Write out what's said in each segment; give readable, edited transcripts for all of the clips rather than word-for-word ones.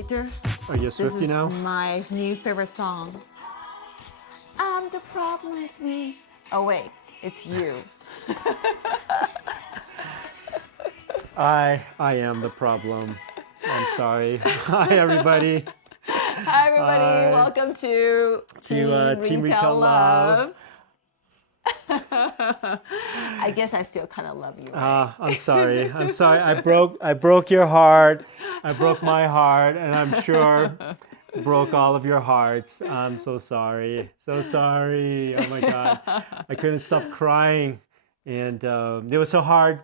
Victor, Are you a this Swiftie is now? my new favorite song. I'm the problem, it's me. Oh wait, it's you. I am the problem. I'm sorry. Hi everybody. Hi everybody, Hi. welcome to Team Retail Love. I guess I still kind of love you, right? I'm sorry. I'm sorry. I broke your heart. I broke my heart, and I'm sure broke all of your hearts. I'm so sorry. So sorry. Oh my God. I couldn't stop crying, and it was so hard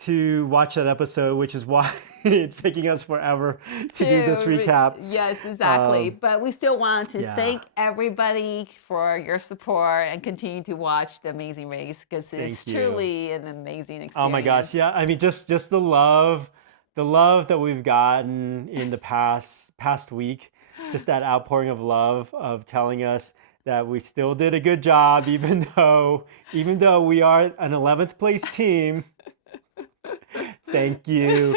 to watch that episode, which is why it's taking us forever to do this recap. Yes, exactly. But we still want to yeah. thank everybody for your support and continue to watch The Amazing Race because it's Thank you. truly an amazing experience. Oh my gosh, yeah. I mean, just the love that we've gotten in the past week, just that outpouring of love of telling us that we still did a good job, even though we are an 11th place team. Thank you,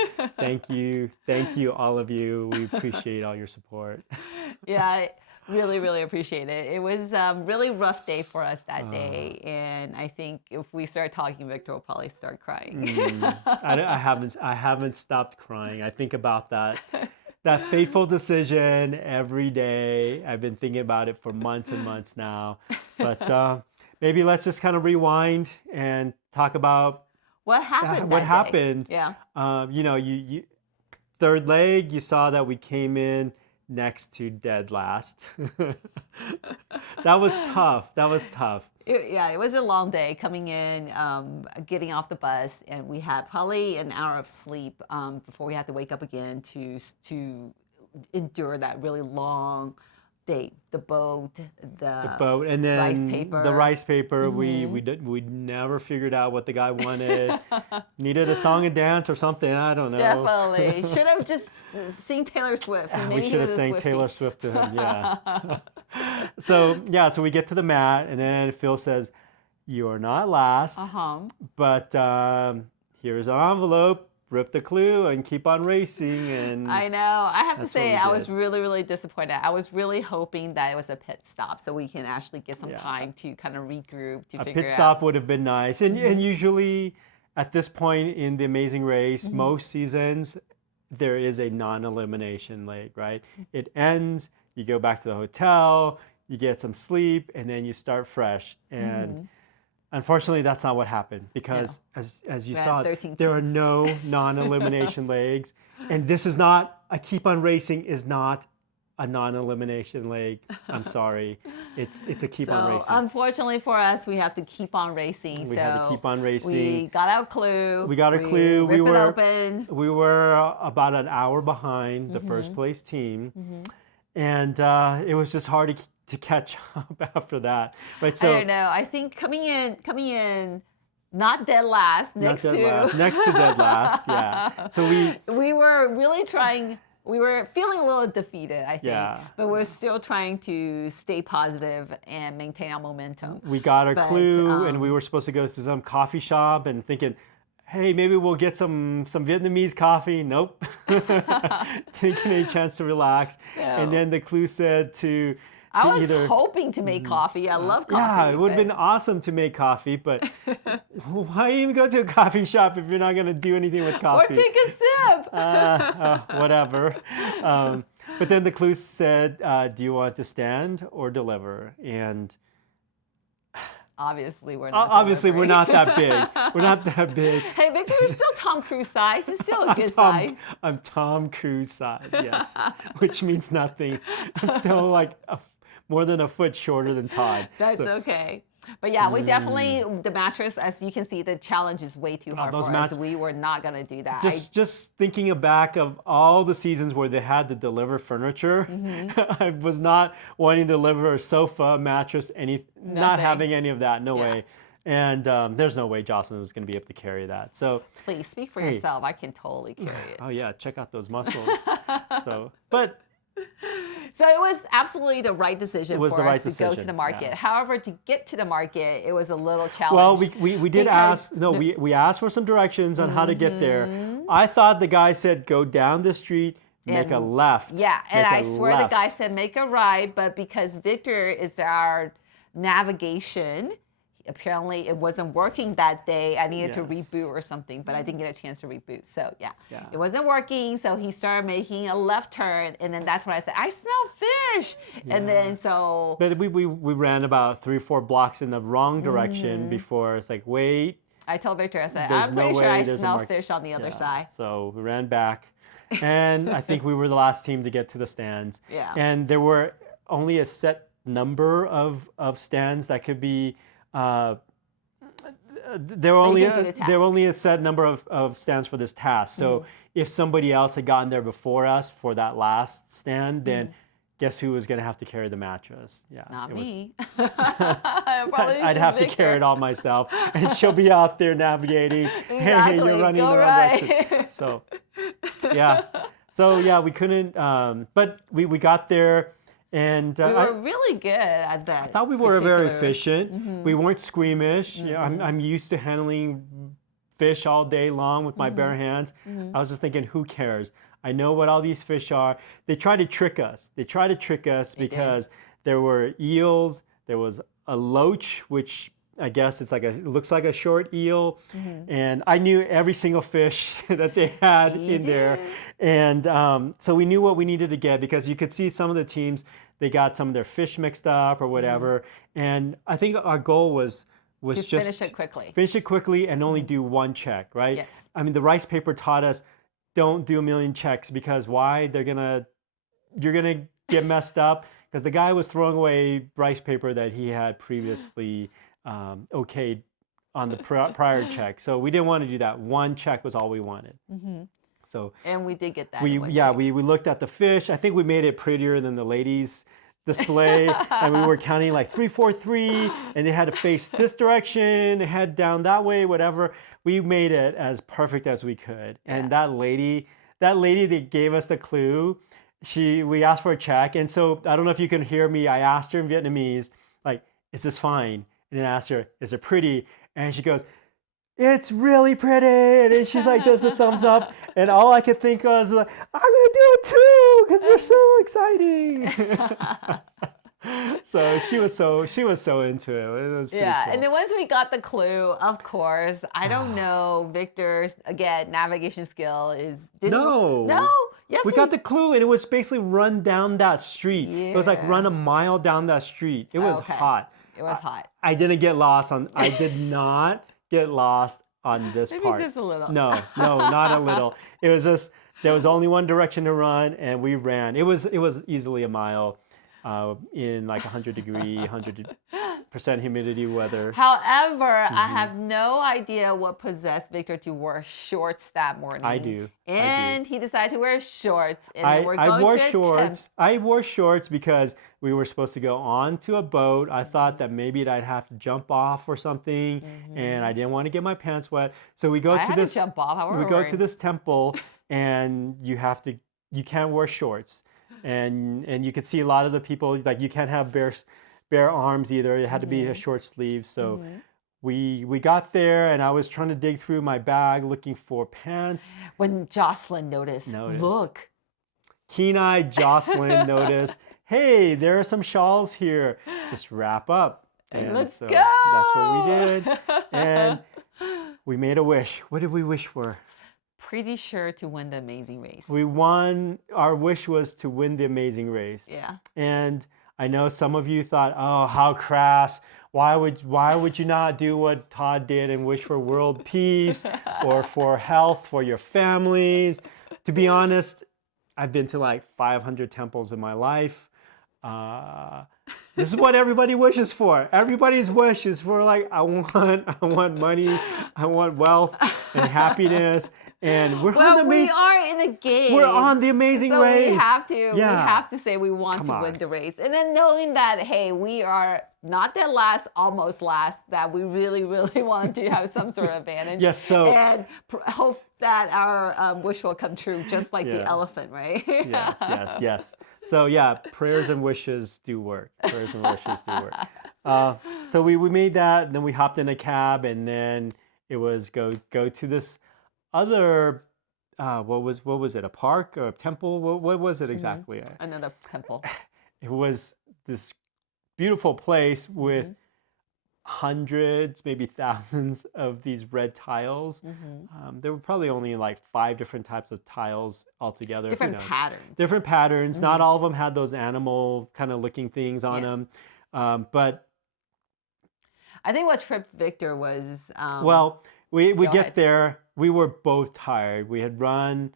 all of you. We appreciate all your support. Yeah, I really, really appreciate it. It was a really rough day for us that day, and I think if we start talking, Victor will probably start crying. I haven't stopped crying. I think about that fateful decision every day. I've been thinking about it for months and months now. But maybe let's just kind of rewind and talk about What happened? What happened? Day? Yeah. You third leg. You saw that we came in next to dead last. That was tough. It was a long day coming in, getting off the bus, and we had probably an hour of sleep before we had to wake up again to endure that really long day. The boat, and then rice paper. The rice paper. Mm-hmm. We never figured out what the guy wanted. Needed a song and dance or something. I don't know. Definitely should have just seen Taylor Swift. Maybe we should have sang Taylor Swift to him. Yeah. So we get to the mat, and then Phil says, "You're not last, but here's an envelope. Rip the clue and keep on racing." And I know. I have to say, I was really, really disappointed. I was really hoping that it was a pit stop so we can actually get some time to kind of regroup to figure out. A pit stop would have been nice. And usually at this point in the Amazing Race, most seasons, there is a non-elimination leg, right? It ends, you go back to the hotel, you get some sleep, and then you start fresh. And unfortunately, that's not what happened because, as you saw, there are no non-elimination legs, and this is not a keep on racing is not a non-elimination leg. I'm sorry, it's a keep on racing. Unfortunately for us, we have to keep on racing. We had to keep on racing. We got our clue. We got our clue. We were open. We were about an hour behind the first place team, and it was just hard to catch up after that, right? So I don't know. I think coming in, not dead last, next to dead last, yeah. So we were really trying. We were feeling a little defeated, I think, but we're still trying to stay positive and maintain our momentum. We got our clue, and we were supposed to go to some coffee shop, and thinking, hey, maybe we'll get some Vietnamese coffee. Nope, taking a chance to relax. No. And then the clue said to I was hoping to make coffee. I love coffee. Yeah, it would have been awesome to make coffee, but why even go to a coffee shop if you're not going to do anything with coffee? Or take a sip. Whatever. But then the clue said, do you want to stand or deliver? And obviously, we're not. We're not that big. We're not that big. Hey, Victor, you're still Tom Cruise size. It's still a good size. I'm Tom Cruise size, yes, which means nothing. I'm still like more than a foot shorter than Todd. That's okay. But yeah, we definitely, the mattress, as you can see, the challenge is way too hard for us. We were not going to do that. Just thinking back of all the seasons where they had to deliver furniture, I was not wanting to deliver a sofa, mattress, not having any of that, no way. And there's no way Jocelyn was going to be able to carry that. So please speak for yourself. I can totally carry it. Oh yeah, check out those muscles. So it was absolutely the right decision for us to go to the market. Yeah. However, to get to the market, it was a little challenge. Well, we did ask. No, we asked for some directions on how to get there. I thought the guy said go down the street, make a And left. yeah, and Make I a swear the left. guy said make a right, but because Victor is our navigation, apparently it wasn't working that day. I needed to Yes. reboot or something, but I didn't get a chance to reboot. So yeah, Yeah. it wasn't working. So he started making a left turn, and then that's when I said, I smell fish. And Yeah. then so But we ran about 3 or 4 blocks in the wrong direction before it's like, wait, I told Victor, I said, there's I'm no pretty sure I way there's a smell mark. fish on the other Yeah. side. So we ran back, and I think we were the last team to get to the stands. Yeah. And there were only a set number of stands that could be. There were only can do the there were task. only a set number of stands for this task. So if somebody else had gotten there before us for that last stand, then guess who was going to have to carry the mattress? Yeah, Not it was- me. I'd have to carry it all myself, and she'll be out there navigating. Hey, Exactly. you're running Go the wrong right. direction. So yeah, we couldn't. But we got there, and We I were really good at that. I thought we were very particular- efficient. We weren't squeamish. You know, I'm used to handling fish all day long with my bare hands. I was just thinking, who cares? I know what all these fish are. They try to trick us. They try to trick us because there were eels. There was a loach, which I guess it looks like a short eel. And I knew every single fish that they had in there. And so we knew what we needed to get, because you could see some of the teams, they got some of their fish mixed up or whatever. And I think our goal was To just finish it quickly. finish it quickly and only do one check, right? Yes. I mean, the rice paper taught us, don't do a million checks, because why? You're gonna get messed up, because the guy was throwing away rice paper that he had previously okayed on the prior check. So we didn't want to do that. One check was all we wanted. So And we did get that. we in one yeah check. we looked at the fish. I think we made it prettier than the ladies' display, and we were counting like 3, 4, 3, and they had to face this direction, head down that way, whatever. We made it as perfect as we could. And that lady that gave us the clue, we asked for a check, and so I don't know if you can hear me. I asked her in Vietnamese, like, "Is this fine?" And then I asked her, "Is it pretty?" And she goes, "It's really pretty." And then she's like, does a thumbs up. And all I could think of was like, I'm going to do it too, because you're so exciting. So she was so into it. It was pretty cool. And then once we got the clue, of course, I don't know, Victor's, again, navigation skill No. Yes, We got the clue, and it was basically run down that street. It was like Yeah. run a mile down that street. It was Okay. hot. It was hot. I did not get lost on this Maybe part. just a little. No, not a little. It was just, there was only one direction to run, and we ran. It was easily a mile in like 100% humidity weather. However, I have no idea what possessed Victor to wear shorts that morning. I do. And he decided to wear shorts. And I then we're going wore to shorts. I wore shorts because we were supposed to go onto a boat. I thought that maybe I'd have to jump off or something, and I didn't want to get my pants wet. So we go I to had this. to jump off. We go to this temple, and you can't wear shorts, and you could see a lot of the people, like, you can't have bare arms either. It had to be a short sleeve. So we got there, and I was trying to dig through my bag looking for pants. When Jocelyn noticed. Look. Keen-eyed Jocelyn noticed, hey, there are some shawls here. Just wrap up. And Let's so go. That's what we did. And we made a wish. What did we wish for? Pretty sure to win the amazing race. Our wish was to win the amazing race. Yeah. And I know some of you thought, oh, how crass. Why would you not do what Todd did and wish for world peace or for health for your families? To be honest, I've been to like 500 temples in my life. This is what everybody wishes for. Everybody's wish is for, like, I want money, I want wealth and happiness. And we're on the we are in a game. We're on the amazing so race. we have to say we want to win the race. And then knowing that, hey, we are not that last, almost last, that we really, really want to have some sort of advantage. Yes, so. And hope that our wish will come true, just like the elephant, right? Yes. So yeah, prayers and wishes do work. Prayers and wishes do work. So we made that, and then we hopped in a cab, and then it was go to this other what was it? A park or a temple? What was it exactly? Another temple. It was this beautiful place with hundreds, maybe thousands of these red tiles. There were probably only like 5 different types of tiles altogether. Different patterns. Different patterns. Not all of them had those animal kind of looking things on them. But I think what tripped Victor was. well, we Go get ahead. there. We were both tired. We had run.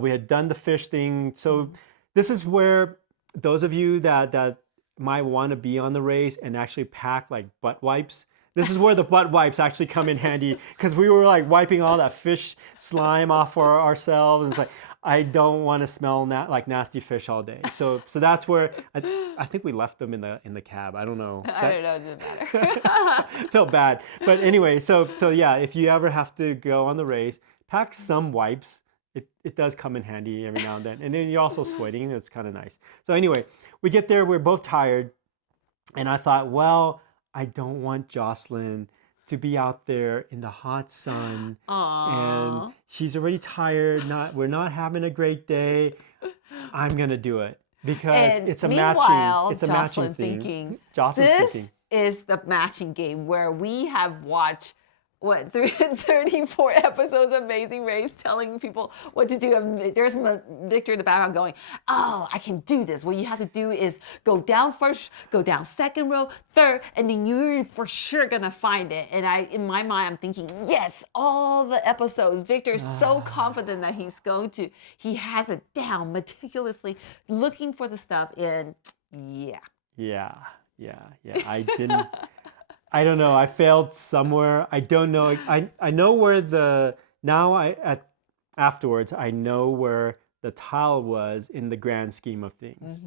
We had done the fish thing. So this is where those of you that might want to be on the race and actually pack like butt wipes. This is where the butt wipes actually come in handy, because we were like wiping all that fish slime off for ourselves, and it's like, I don't want to smell like nasty fish all day. So that's where I think we left them in the cab. I don't know. I don't know. It doesn't matter. Felt bad, but anyway. So yeah, if you ever have to go on the race, pack some wipes. It does come in handy every now and then. And then you're also sweating. It's kind of nice. So anyway, we get there. We're both tired. And I thought, well, I don't want Jocelyn to be out there in the hot sun. Aww. And she's already tired. We're not having a great day. I'm going to do it. Because And it's a meanwhile, matching Jocelyn thing. thinking, Jocelyn's this thinking. is the matching game where we have watched 34 episodes of Amazing Race, telling people what to do. And there's Victor in the background going, oh, I can do this. What you have to do is go down first, go down second row, third, and then you're for sure gonna find it. And in my mind, I'm thinking, yes, all the episodes. Victor is so confident that he has it down meticulously, looking for the stuff. And yeah. Yeah. I didn't. I don't know. I failed somewhere. I don't know. I know where afterwards I know where the tile was in the grand scheme of things.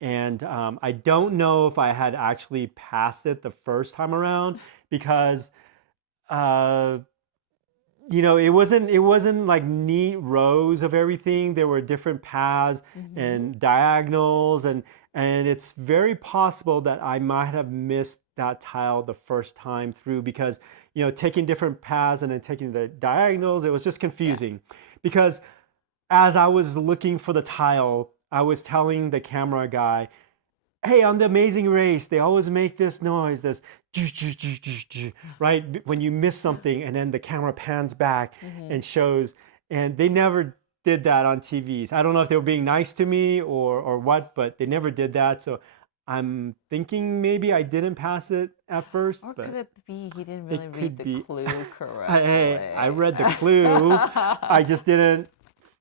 And I don't know if I had actually passed it the first time around, because it wasn't like neat rows of everything. There were different paths and diagonals, and it's very possible that I might have missed that tile the first time through, because taking different paths and then taking the diagonals, it was just confusing. Because as I was looking for the tile, I was telling the camera guy, hey, on the Amazing Race, they always make this noise, this right, when you miss something, and then the camera pans back and shows, and they never did that on TVs. I don't know if they were being nice to me or what, but they never did that. So I'm thinking maybe I didn't pass it at first. Or but could it be he didn't really read the clue correctly? Hey, I read the clue. I just didn't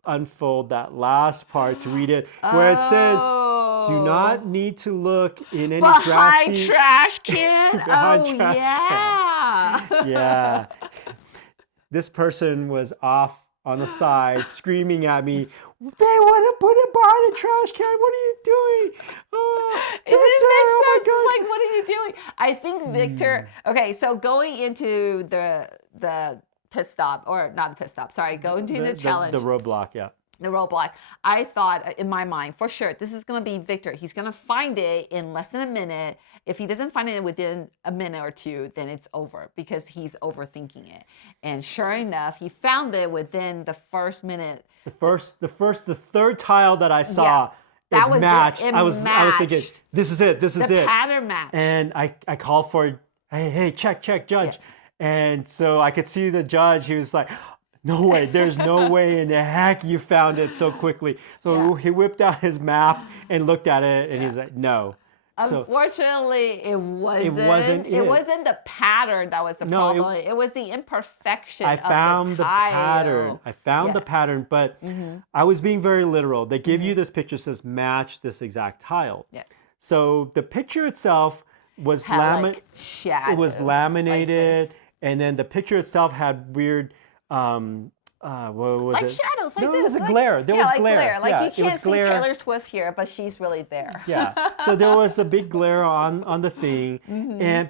unfold that last part to read it, where it says, do not need to look in any behind grassy... trash can? Behind trash yeah. Yeah. This person was off on the side screaming at me, they want to put it behind a trash can. What are you doing? It didn't make sense. It's like, what are you doing? I think Victor, okay, so going into the pit stop, or not the pit stop, sorry, going to the challenge. The roadblock, yeah. The roadblock. I thought in my mind, for sure, this is going to be Victor. He's going to find it in less than a minute. If he doesn't find it within a minute or two, then it's over, because he's overthinking it. And sure enough, he found it within the first minute. The third tile that I saw, that was matched. It I was thinking, this is it. The pattern match. And I called for, hey, check, judge. Yes. And so I could see the judge. He was like, no way, there's no way in the heck you found it so quickly. So he whipped out his map and looked at it, and he was like, no. Unfortunately, it wasn't. It wasn't the pattern that was the problem. It was the imperfection of the tile. I found the pattern, but I was being very literal. They give you this picture that says match this exact tile. Yes. So the picture itself was shadows, it was laminated, like, and then the picture itself had weird what was like it? shadows, like no, this. There was a glare. There was like glare. Like you can't see Taylor Swift here, but she's really there. Yeah. So there was a big glare on the thing,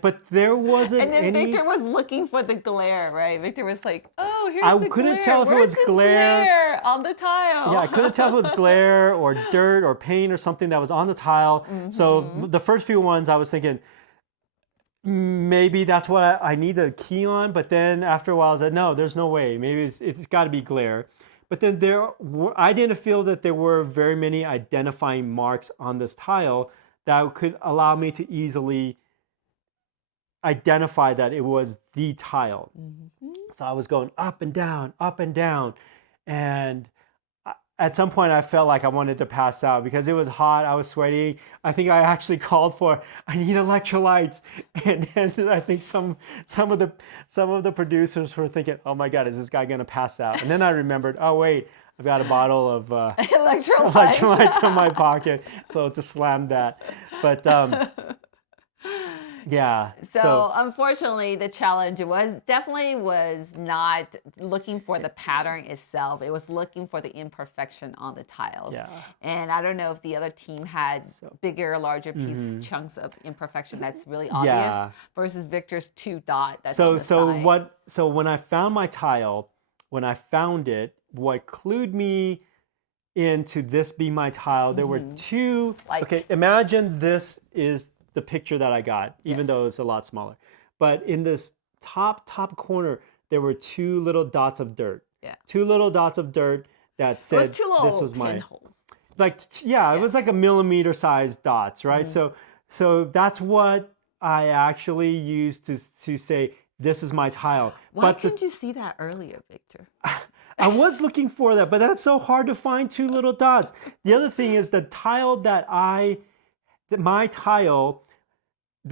but there wasn't any. And then Victor was looking for the glare, right? Victor was like, "Oh, here's the glare. I couldn't tell if it was glare on the tile." Yeah, I couldn't tell if it was glare or dirt or paint or something that was on the tile. So the first few ones, I was thinking, maybe that's what I need a key on, but then after a while I was like, no, there's no way. Maybe it's got to be glare. But then I didn't feel that there were very many identifying marks on this tile that could allow me to easily identify that it was the tile. So I was going up and down, and at some point I felt like I wanted to pass out because it was hot. I was sweating. I think I actually called for, I need electrolytes, and then I think some of the producers were thinking, oh my God, is this guy gonna pass out? And then I remembered, oh wait, I've got a bottle of electrolytes in my pocket, so just slammed that. But yeah. So unfortunately, the challenge was not looking for the pattern itself. It was looking for the imperfection on the tiles. Yeah. And I don't know if the other team had bigger, larger chunks of imperfection that's really obvious versus Victor's 2 dot that's on the side. So when I found my tile, what clued me into this being my tile, there were 2. Okay, imagine this is the picture that I got, even though it's a lot smaller. But in this top corner, there were 2 little dots of dirt. Yeah. 2 little dots of dirt that said this was my pinholes. It was like a millimeter sized dots, right? So that's what I actually used to say this is my tile. Why couldn't you see that earlier, Victor? I was looking for that, but that's so hard to find 2 little dots. The other thing is the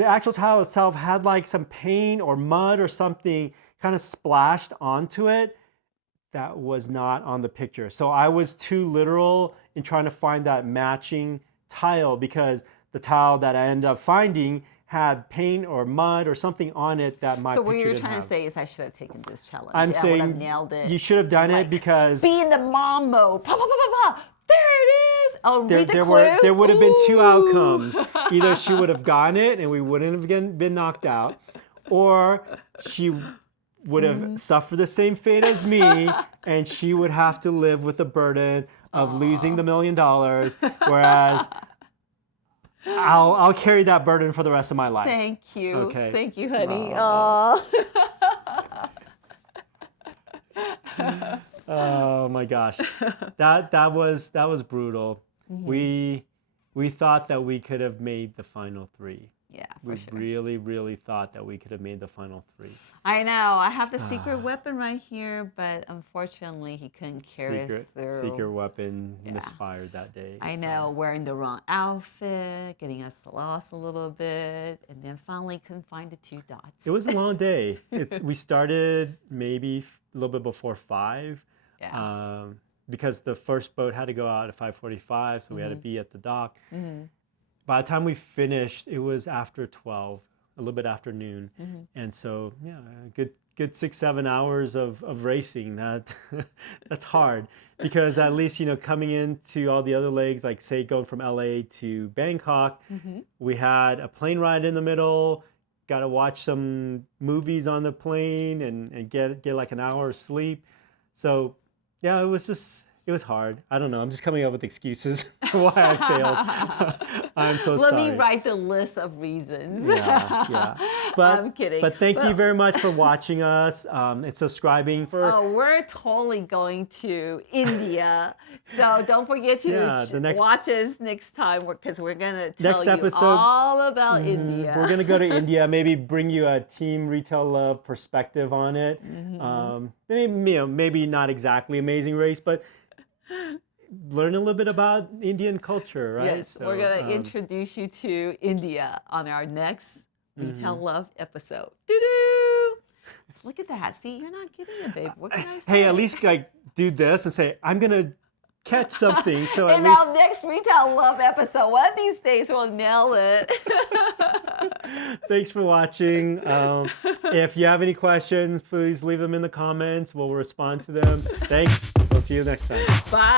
actual tile itself had like some paint or mud or something kind of splashed onto it that was not on the picture. So I was too literal in trying to find that matching tile because the tile that I ended up finding had paint or mud or something on it that my picture didn't have. So what you're trying to say is I should have taken this challenge. I'm saying I would have nailed it. You should have done it because... Be in the mom mode. Pa, pa, pa, pa, pa. There it is. Oh, read the clue. There would have been 2 outcomes. Either she would have gotten it and we wouldn't have been knocked out, or she would have suffered the same fate as me and she would have to live with the burden of losing the $1 million, whereas I'll carry that burden for the rest of my life. Thank you. Okay. Thank you, honey. Oh my gosh, that was brutal. We thought that we could have made the final 3. Yeah, we really thought that we could have made the final 3. I know. I have the secret weapon right here, but unfortunately, he couldn't carry us through. Secret weapon misfired that day. I know, wearing the wrong outfit, getting us lost a little bit, and then finally couldn't find the 2 dots. It was a long day. We started maybe a little bit before 5. Yeah. Because the first boat had to go out at 5:45, so we had to be at the dock. By the time we finished, it was after 12, a little bit after noon. And so, yeah, a good 6-7 hours of racing. That's hard because at least, coming into all the other legs, like say going from LA to Bangkok, we had a plane ride in the middle, got to watch some movies on the plane and get like an hour of sleep. So yeah, it was hard. I don't know. I'm just coming up with excuses for why I failed. I'm so sorry. Let me write the list of reasons. Yeah. But, I'm kidding. But thank you very much for watching us and subscribing. We're totally going to India. So don't forget to watch us next time because we're going to tell you all about India. We're going to go to India, maybe bring you a Team Retail Love perspective on it. Maybe not exactly Amazing Race, but learn a little bit about Indian culture, right? Yes, we're going to introduce you to India on our next Retail Love episode. Doo-doo! Look at that. See, you're not getting it, babe. What can I say? Hey, at least do this and say, I'm going to catch something. So in our next Retail Love episode, one of these days we'll nail it. Thanks for watching. If you have any questions, please leave them in the comments. We'll respond to them. Thanks. We'll see you next time. Bye.